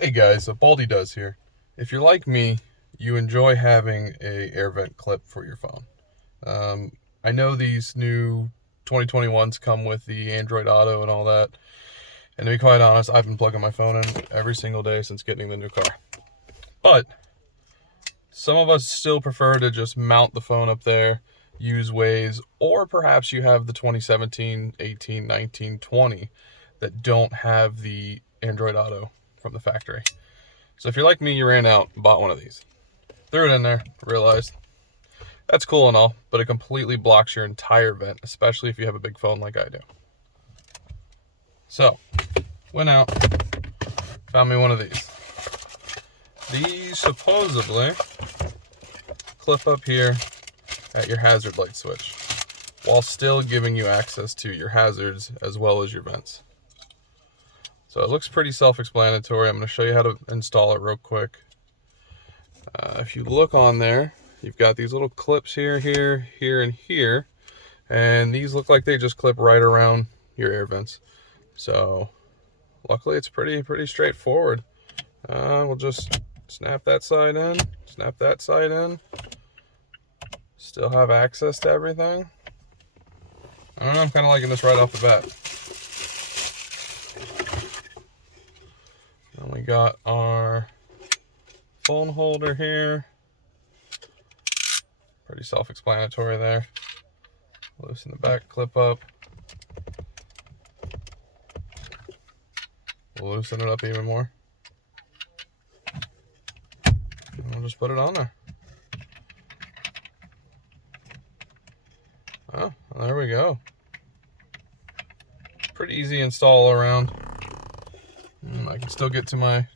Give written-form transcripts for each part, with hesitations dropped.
Hey guys, Baldy Does here. If you're like me, you enjoy having a air vent clip for your phone. I know these new 2021s come with the Android Auto and all that, and to be quite honest, I've been plugging my phone in every single day since getting the new car. But some of us still prefer to just mount the phone up there, use Waze, or perhaps you have the 2017, 18, 19, 20 that don't have the Android Auto from the factory. So if you're like me, you ran out and bought one of these. Threw it in there, realized that's cool and all, but it completely blocks your entire vent, especially if you have a big phone like I do. So, went out, found me one of these. These supposedly clip up here at your hazard light switch, while still giving you access to your hazards as well as your vents. So it looks pretty self-explanatory. I'm going to show you how to install it real quick. If you look on there, you've got these little clips here, here, and here. And these look like they just clip right around your air vents. So luckily it's pretty straightforward. We'll just snap that side in, snap that side in. Still have access to everything. I don't know, I'm kind of liking this right off the bat. Then we got our phone holder here. Pretty self-explanatory there. Loosen the back clip up. Loosen it up even more. And we'll just put it on there. Oh, well, there we go. Pretty easy install all around. I can still get to my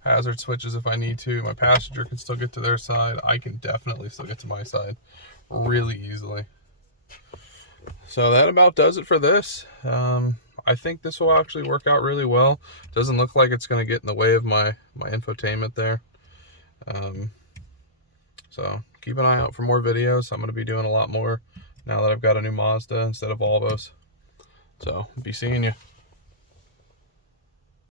hazard switches if I need to. My passenger can still get to their side. I can definitely still get to my side really easily. So that about does it for this. I think this will actually work out really well. Doesn't look like it's going to get in the way of my infotainment there. So keep an eye out for more videos. I'm going to be doing a lot more now that I've got a new Mazda instead of Volvos. So be seeing you.